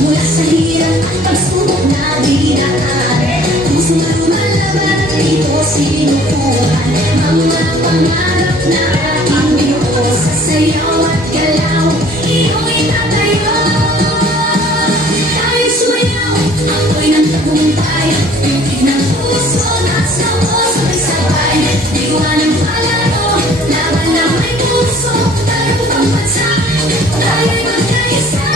Mula sa hirap at pagsubok na dinaan, puso na lumalaban at ito sinukuhan. Mga pangarap na aking binuo sa sayaw at galaw, iyong itatayo. Tayo'y sumayaw, ako'y ng tagumpay, tubig ng puso, taas na ko sabay-sabay. Diwa ng palaro, laban na may puso, tarumpang bansa, tayo'y magkaisa.